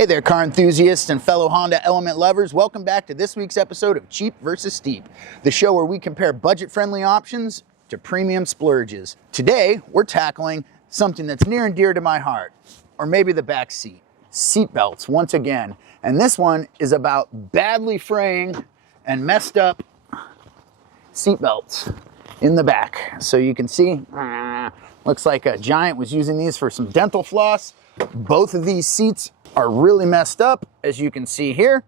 Hey there, car enthusiasts and fellow Honda Element lovers. Welcome back to this week's episode of Cheap versus Steep, the show where we compare budget-friendly options to premium splurges. Today, we're tackling something that's near and dear to my heart, or maybe the back seat. Seatbelts, once again. And this one is about badly fraying and messed up seatbelts in the back. So you can see, looks like a giant was using these for some dental floss. Both of these seats are really messed up, as you can see here,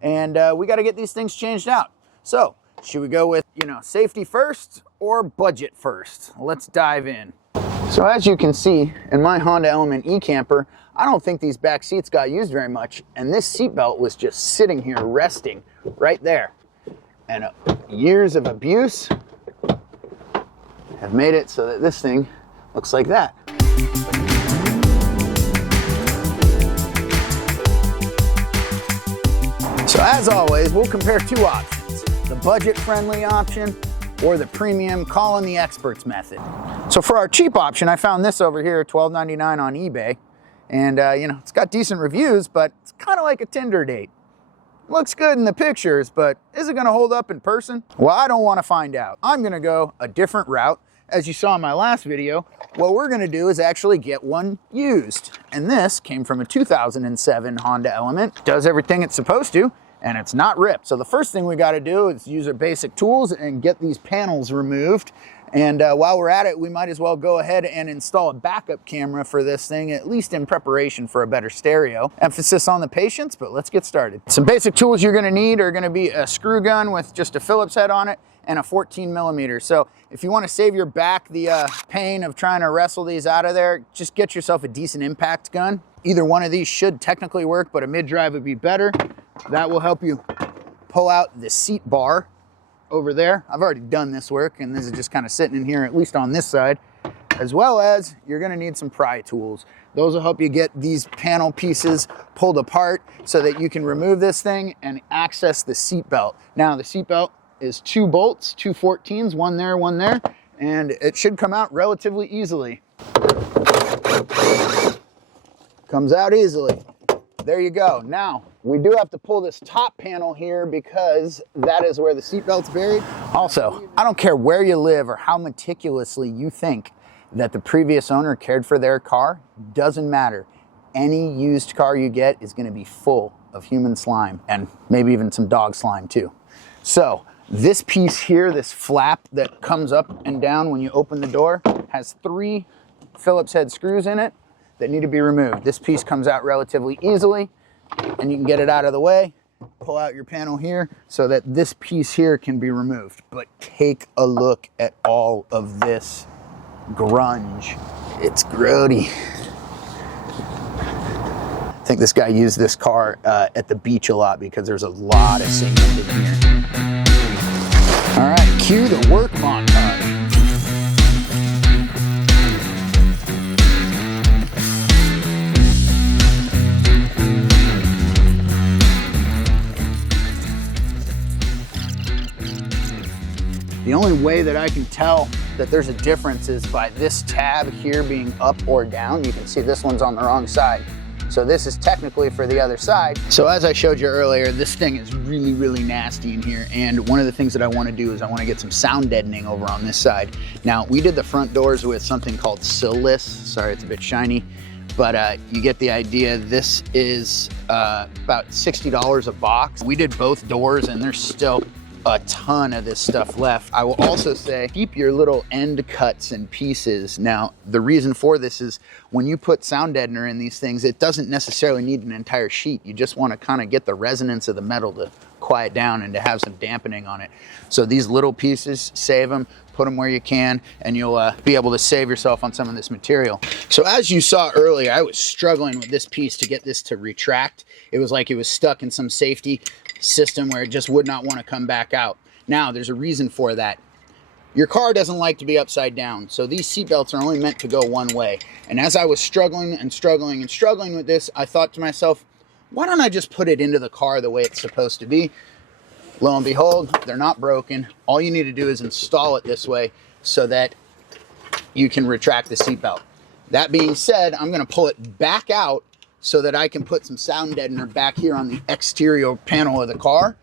and we got to get these things changed out. So should we go with, safety first or budget first? Let's dive in. So as you can see in my Honda Element e-Camper, I don't think these back seats got used very much, and this seatbelt was just sitting here resting right there. And years of abuse have made it so that this thing looks like that. So as always, we'll compare two options, the budget-friendly option or the premium call in the experts method. So for our cheap option, I found this over here, $12.99 on eBay. And it's got decent reviews, but it's kind of like a Tinder date. Looks good in the pictures, but is it gonna hold up in person? Well, I don't wanna find out. I'm gonna go a different route. As you saw in my last video, what we're gonna do is actually get one used. And this came from a 2007 Honda Element. Does everything it's supposed to, and it's not ripped. So the first thing we gotta do is use our basic tools and get these panels removed. And while we're at it, we might as well go ahead and install a backup camera for this thing, at least in preparation for a better stereo. Emphasis on the patience, but let's get started. Some basic tools you're gonna need are gonna be a screw gun with just a Phillips head on it and a 14mm. So if you wanna save your back the pain of trying to wrestle these out of there, just get yourself a decent impact gun. Either one of these should technically work, but a mid-drive would be better. That will help you pull out the seat bar over there. I've already done this work, and this is just kind of sitting in here, at least on this side, as well as you're gonna need some pry tools. Those will help you get these panel pieces pulled apart so that you can remove this thing and access the seat belt. Now, the seat belt is 2 bolts, 2 14s, one there, and it should come out relatively easily. Comes out easily. There you go. Now, we do have to pull this top panel here because that is where the seatbelt's buried. Also, I don't care where you live or how meticulously you think that the previous owner cared for their car, doesn't matter. Any used car you get is gonna be full of human slime and maybe even some dog slime too. So this piece here, this flap that comes up and down when you open the door, has 3 Phillips head screws in it that need to be removed. This piece comes out relatively easily, and you can get it out of the way, pull out your panel here so that this piece here can be removed. But take a look at all of this grunge. It's grody. I think this guy used this car at the beach a lot because there's a lot of cement in here. All right, cue the work montage. The only way that I can tell that there's a difference is by this tab here being up or down. You can see this one's on the wrong side. So this is technically for the other side. So as I showed you earlier, this thing is really, really nasty in here. And one of the things that I want to do is I want to get some sound deadening over on this side. Now, we did the front doors with something called Sillless. Sorry, it's a bit shiny, but you get the idea. This is about $60 a box. We did both doors and there's still a ton of this stuff left. I will also say, keep your little end cuts and pieces. Now, the reason for this is when you put sound deadener in these things, it doesn't necessarily need an entire sheet. You just want to kind of get the resonance of the metal to quiet down and to have some dampening on it. So these little pieces, save them, put them where you can, and you'll be able to save yourself on some of this material. So as you saw earlier, I was struggling with this piece to get this to retract. It was like it was stuck in some safety system where it just would not want to come back out. Now, there's a reason for that. Your car doesn't like to be upside down, so these seat belts are only meant to go one way. And as I was struggling with this, I thought to myself, why don't I just put it into the car the way it's supposed to be? Lo and behold, they're not broken. All you need to do is install it this way so that you can retract the seat belt. That being said, I'm going to pull it back out so that I can put some sound deadener back here on the exterior panel of the car.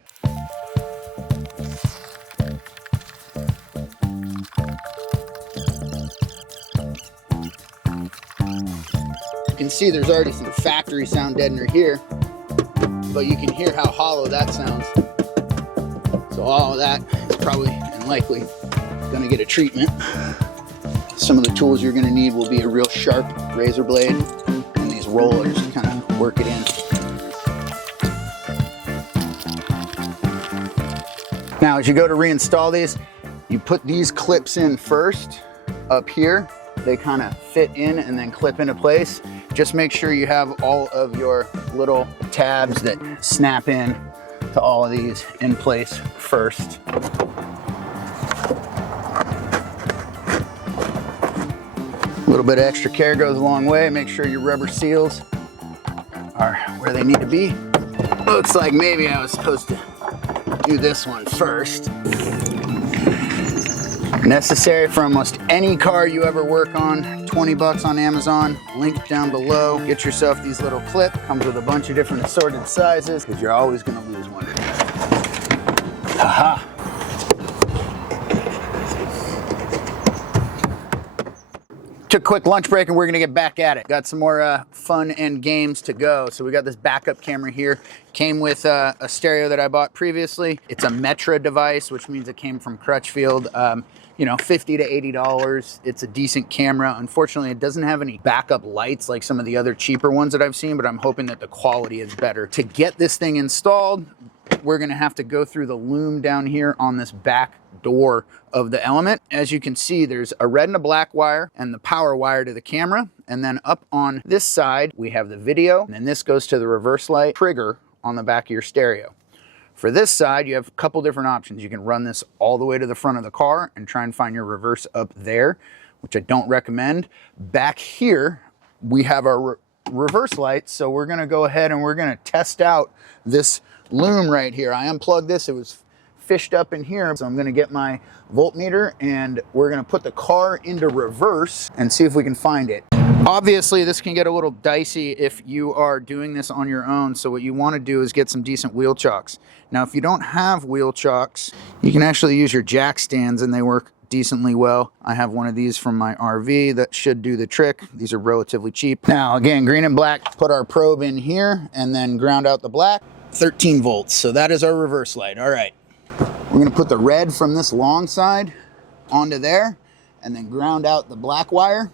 You can see there's already some factory sound deadener here, but you can hear how hollow that sounds. So all of that is probably and likely going to get a treatment. Some of the tools you're going to need will be a real sharp razor blade and these rollers to kind of work it in. Now, as you go to reinstall these, you put these clips in first up here. They kind of fit in and then clip into place. Just make sure you have all of your little tabs that snap in to all of these in place first. A little bit of extra care goes a long way. Make sure your rubber seals are where they need to be. Looks like maybe I was supposed to do this one first. Necessary for almost any car you ever work on. 20 bucks on Amazon, link down below. Get yourself these little clips. Comes with a bunch of different assorted sizes because you're always gonna lose one. Haha. Took a quick lunch break and we're gonna get back at it. Got some more fun and games to go. So we got this backup camera here. Came with a stereo that I bought previously. It's a Metra device, which means it came from Crutchfield. You know, $50 to $80. It's a decent camera. Unfortunately, it doesn't have any backup lights like some of the other cheaper ones that I've seen, but I'm hoping that the quality is better. To get this thing installed, we're gonna have to go through the loom down here on this back door of the Element. As you can see, there's a red and a black wire and the power wire to the camera. And then up on this side, we have the video, and then this goes to the reverse light trigger on the back of your stereo. For this side, you have a couple different options. You can run this all the way to the front of the car and try and find your reverse up there, which I don't recommend. Back here, we have our reverse lights. So we're gonna go ahead and we're gonna test out this loom right here. I unplugged this, it was fished up in here. So I'm gonna get my voltmeter and we're gonna put the car into reverse and see if we can find it. Obviously, this can get a little dicey if you are doing this on your own. So what you wanna do is get some decent wheel chocks. Now, if you don't have wheel chocks, you can actually use your jack stands and they work decently well. I have one of these from my RV that should do the trick. These are relatively cheap. Now, again, green and black, put our probe in here and then ground out the black. 13 volts, so that is our reverse light. All right, we're gonna put the red from this long side onto there and then ground out the black wire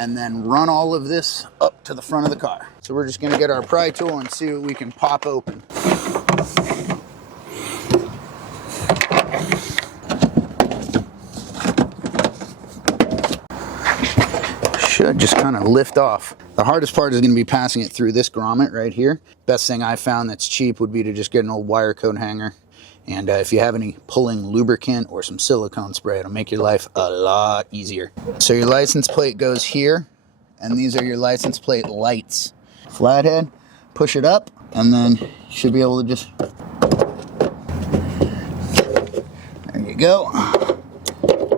and then run all of this up to the front of the car. So we're just gonna get our pry tool and see what we can pop open. Should just kind of lift off. The hardest part is going to be passing it through this grommet right here. Best thing I found that's cheap would be to just get an old wire coat hanger. And if you have any pulling lubricant or some silicone spray, it'll make your life a lot easier. So your license plate goes here, and these are your license plate lights. Flathead, push it up, and then you should be able to just, there you go.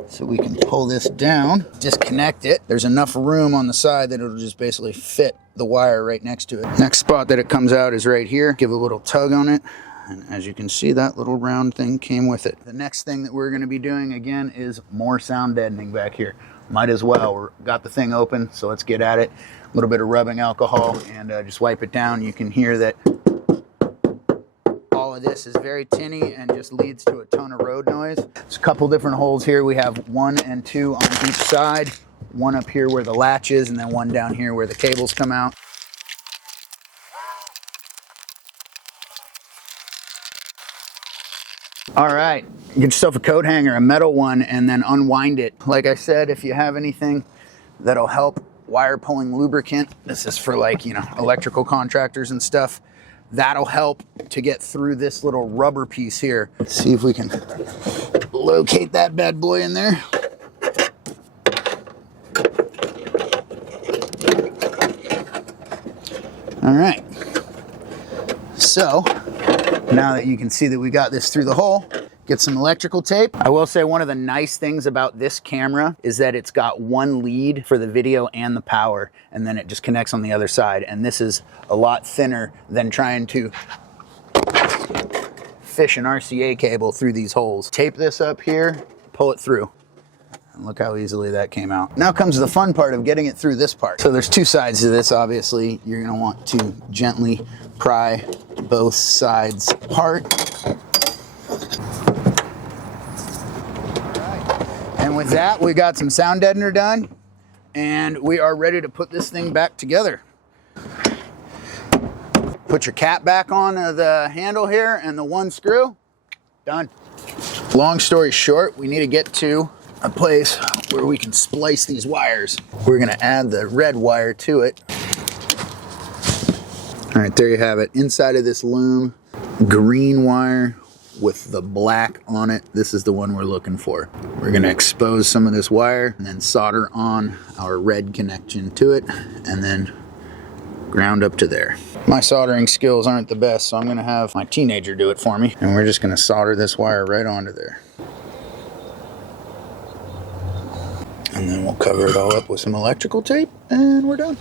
So we can pull this down, disconnect it. There's enough room on the side that it'll just basically fit the wire right next to it. Next spot that it comes out is right here. Give a little tug on it. And as you can see, that little round thing came with it. The next thing that we're gonna be doing again is more sound deadening back here. Might as well, we've got the thing open, so let's get at it. A little bit of rubbing alcohol and just wipe it down. You can hear that all of this is very tinny and just leads to a ton of road noise. There's a couple different holes here. We have 1 and 2 on each side. One up here where the latch is, and then one down here where the cables come out. All right, get yourself a coat hanger, a metal one, and then unwind it. Like I said, if you have anything that'll help wire pulling lubricant, this is for like, you know, electrical contractors and stuff, that'll help to get through this little rubber piece here. Let's see if we can locate that bad boy in there. All right, so now that you can see that we got this through the hole, get some electrical tape. I will say one of the nice things about this camera is that it's got one lead for the video and the power, and then it just connects on the other side. And this is a lot thinner than trying to fish an RCA cable through these holes. Tape this up here, pull it through. And look how easily that came out. Now comes the fun part of getting it through this part. So there's two sides to this, obviously. You're gonna want to gently pry both sides apart. And with that, we got some sound deadener done, and we are ready to put this thing back together. Put your cap back on the handle here and the one screw, done. Long story short, we need to get to a place where we can splice these wires. We're gonna add the red wire to it. All right, there you have it. Inside of this loom, green wire with the black on it. This is the one we're looking for. We're gonna expose some of this wire and then solder on our red connection to it and then ground up to there. My soldering skills aren't the best, so I'm gonna have my teenager do it for me. And we're just gonna solder this wire right onto there. And then we'll cover it all up with some electrical tape and we're done.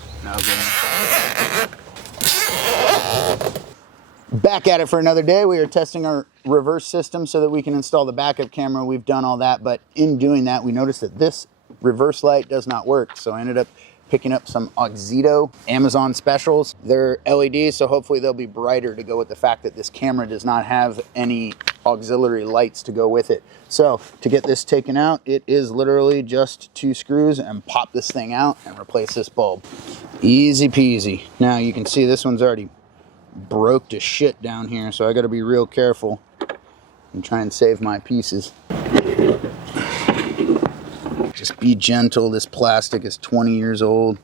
Back at it for another day. We are testing our reverse system so that we can install the backup camera. We've done all that, but in doing that, we noticed that this reverse light does not work. So I ended up picking up some Auxito Amazon specials. They're LEDs, so hopefully they'll be brighter to go with the fact that this camera does not have any auxiliary lights to go with it. So to get this taken out, it is literally just 2 screws and pop this thing out and replace this bulb. Easy peasy. Now you can see this one's already broke to shit down here, so I gotta be real careful and try and save my pieces. Just be gentle. This plastic is 20 years old.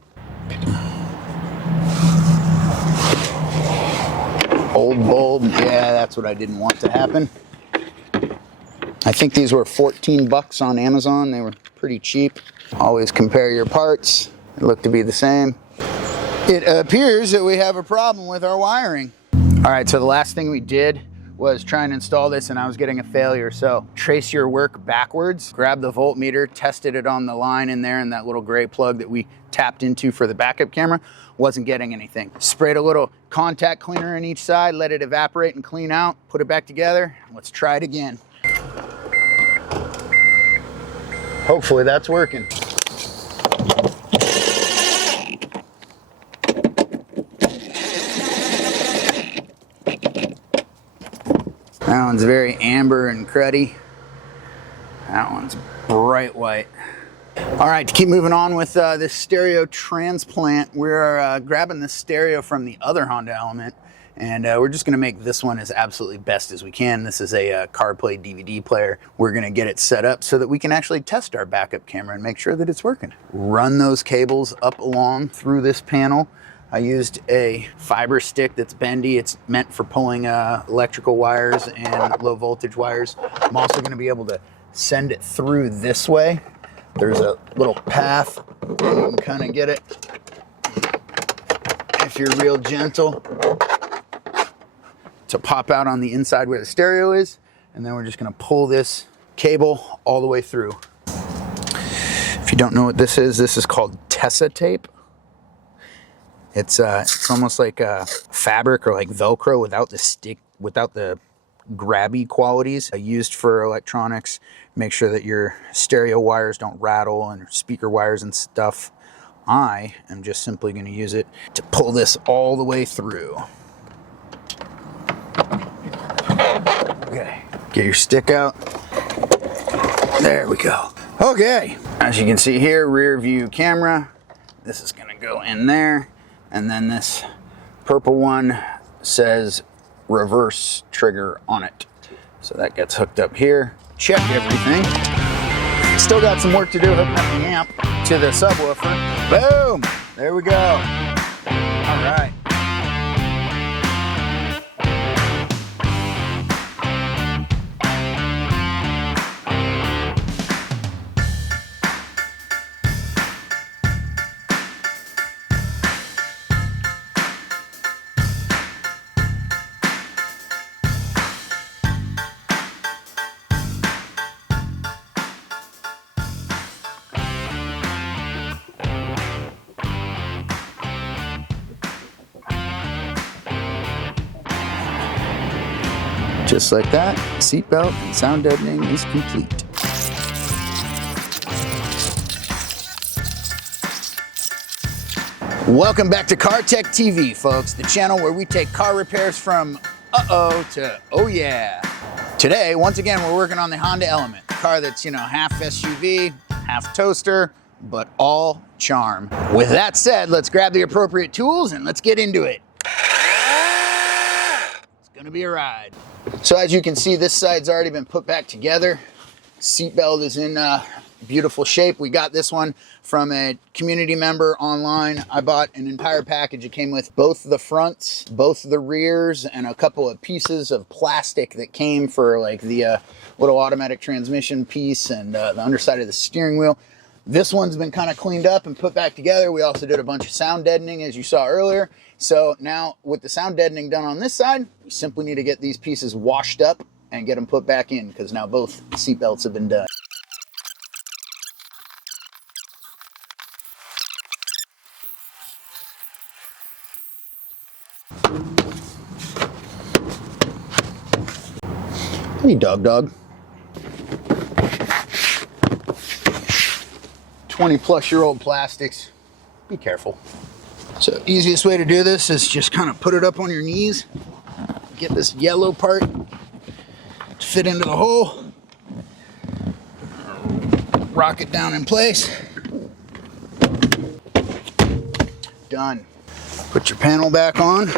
Old bulb. Yeah, that's what I didn't want to happen. I think these were 14 bucks on Amazon. They were pretty cheap. Always compare your parts. They look to be the same. It appears that we have a problem with our wiring. All right, so the last thing we did was try and install this and I was getting a failure. So trace your work backwards, grab the voltmeter, tested it on the line in there and that little gray plug that we tapped into for the backup camera, wasn't getting anything. Sprayed a little contact cleaner in each side, let it evaporate and clean out, put it back together. Let's try it again. Hopefully that's working. That one's very amber and cruddy. That one's bright white. All right, to keep moving on with this stereo transplant, we're grabbing the stereo from the other Honda Element, and we're just gonna make this one as absolutely best as we can. This is a Carplay DVD player. We're gonna get it set up so that we can actually test our backup camera and make sure that it's working. Run those cables up along through this panel. I used a fiber stick that's bendy. It's meant for pulling electrical wires and low voltage wires. I'm also going to be able to send it through this way. There's a little path. You can kind of get it, if you're real gentle, to pop out on the inside where the stereo is. And then we're just going to pull this cable all the way through. If you don't know what this is called Tessa tape. It's almost like fabric or like Velcro without the stick, without the grabby qualities. Used for electronics. Make sure that your stereo wires don't rattle and speaker wires and stuff. I am just simply going to use it to pull this all the way through. Okay, get your stick out. There we go. Okay, as you can see here, rear view camera. This is going to go in there. And then this purple one says reverse trigger on it. So that gets hooked up here. Check everything. Still got some work to do hooking up the amp to the subwoofer. Boom! There we go. All right. Just like that, seatbelt and sound deadening is complete. Welcome back to Car Tech TV, folks, the channel where we take car repairs from uh-oh to oh yeah. Today, once again, we're working on the Honda Element, a car that's, you know, half SUV, half toaster, but all charm. With that said, let's grab the appropriate tools and let's get into it. It's gonna be a ride. So as you can see, this side's already been put back together. Seatbelt is in beautiful shape. We got this one from a community member online. I bought an entire package. It came with both the fronts, both the rears, and a couple of pieces of plastic that came for like the little automatic transmission piece and the underside of the steering wheel. This one's been kind of cleaned up and put back together. We also did a bunch of sound deadening, as you saw earlier. So now with the sound deadening done on this side, we simply need to get these pieces washed up and get them put back in, because now both seatbelts have been done. Hey, dog. 20-plus-year-old plastics. Be careful. So easiest way to do this is just kind of put it up on your knees. Get this yellow part to fit into the hole. Rock it down in place. Done. Put your panel back on.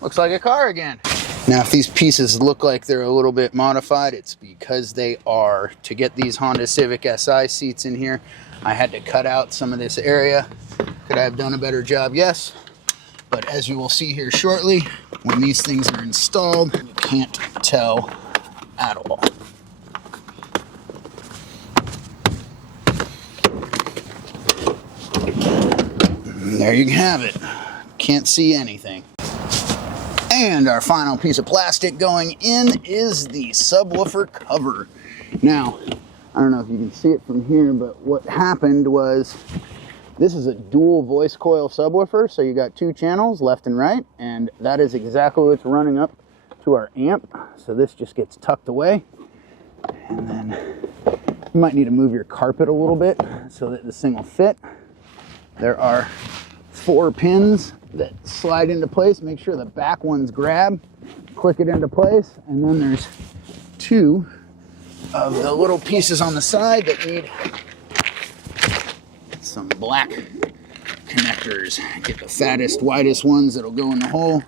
Looks like a car again. Now, if these pieces look like they're a little bit modified, it's because they are. To get these Honda Civic Si seats in here, I had to cut out some of this area. Could I have done a better job? Yes. But as you will see here shortly, when these things are installed, you can't tell at all. And there you have it. Can't see anything. And our final piece of plastic going in is the subwoofer cover. Now, I don't know if you can see it from here, but what happened was this is a dual voice coil subwoofer, so you got two channels, left and right, and that is exactly what's running up to our amp. So this just gets tucked away, and then you might need to move your carpet a little bit so that this thing will fit. There are 4 pins that slide into place. Make sure the back ones grab, click it into place, and then there's 2 of the little pieces on the side that need some black connectors. Get the fattest, widest ones that'll go in the hole.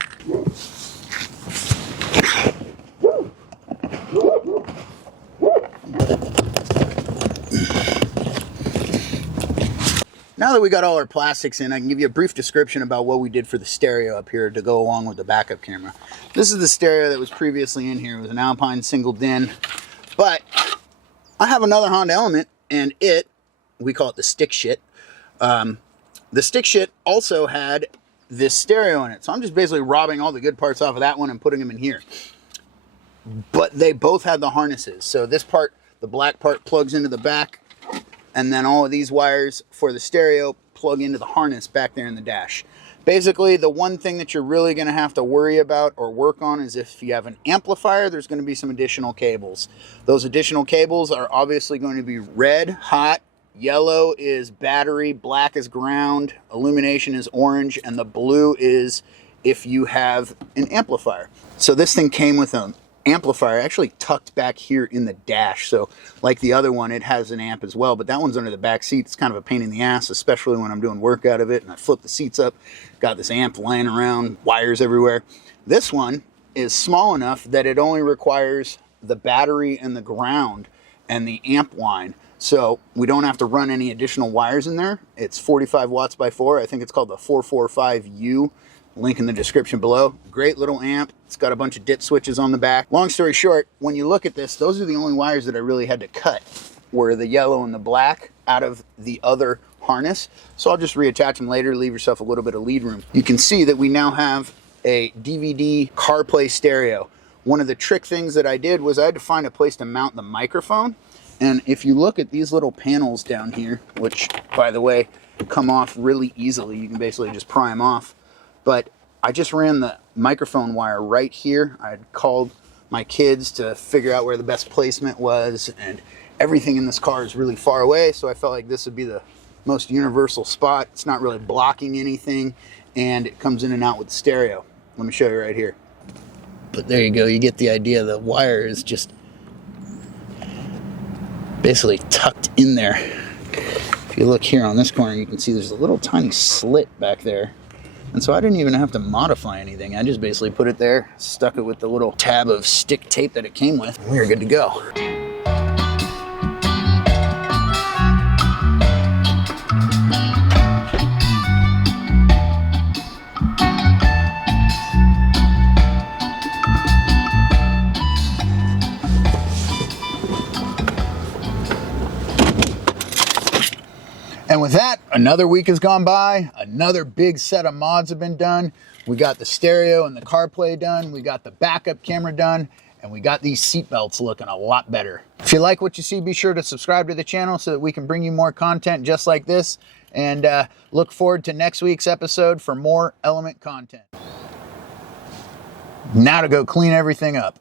Now that we got all our plastics in, I can give you a brief description about what we did for the stereo up here to go along with the backup camera. This is the stereo that was previously in here. It was an Alpine single DIN, but I have another Honda Element, and we call it the stick shit. The stick shit also had this stereo in it, so I'm just basically robbing all the good parts off of that one and putting them in here. But they both had the harnesses, so this part, the black part, plugs into the back, and then all of these wires for the stereo plug into the harness back there in the dash. Basically, the one thing that you're really going to have to worry about or work on is if you have an amplifier, there's going to be some additional cables. Those additional cables are obviously going to be red, hot, yellow is battery, black is ground, illumination is orange, and the blue is if you have an amplifier. So this thing came with an amplifier actually tucked back here in the dash. So like the other one, it has an amp as well, but that one's under the back seat. It's kind of a pain in the ass, especially when I'm doing work out of it and I flip the seats up. Got this amp lying around, wires everywhere. This one is small enough that it only requires the battery and the ground and the amp line. So we don't have to run any additional wires in there. It's 45 watts by 4. I think it's called the 445U. Link in the description below. Great little amp. It's got a bunch of dip switches on the back. Long story short, when you look at this, those are the only wires that I really had to cut, were the yellow and the black out of the other harness. So I'll just reattach them later, leave yourself a little bit of lead room. You can see that we now have a DVD CarPlay stereo. One of the trick things that I did was I had to find a place to mount the microphone. And if you look at these little panels down here, which by the way, come off really easily, you can basically just pry them off. But I just ran the microphone wire right here. I had called my kids to figure out where the best placement was, and everything in this car is really far away, so I felt like this would be the most universal spot. It's not really blocking anything, and it comes in and out with the stereo. Let me show you right here. But there you go, you get the idea. The wire is just basically tucked in there. If you look here on this corner, you can see there's a little tiny slit back there. And so I didn't even have to modify anything. I just basically put it there, stuck it with the little tab of stick tape that it came with, and we were good to go. And with that, another week has gone by. Another big set of mods have been done. We got the stereo and the CarPlay done. We got the backup camera done. And we got these seat belts looking a lot better. If you like what you see, be sure to subscribe to the channel so that we can bring you more content just like this. And look forward to next week's episode for more Element content. Now to go clean everything up.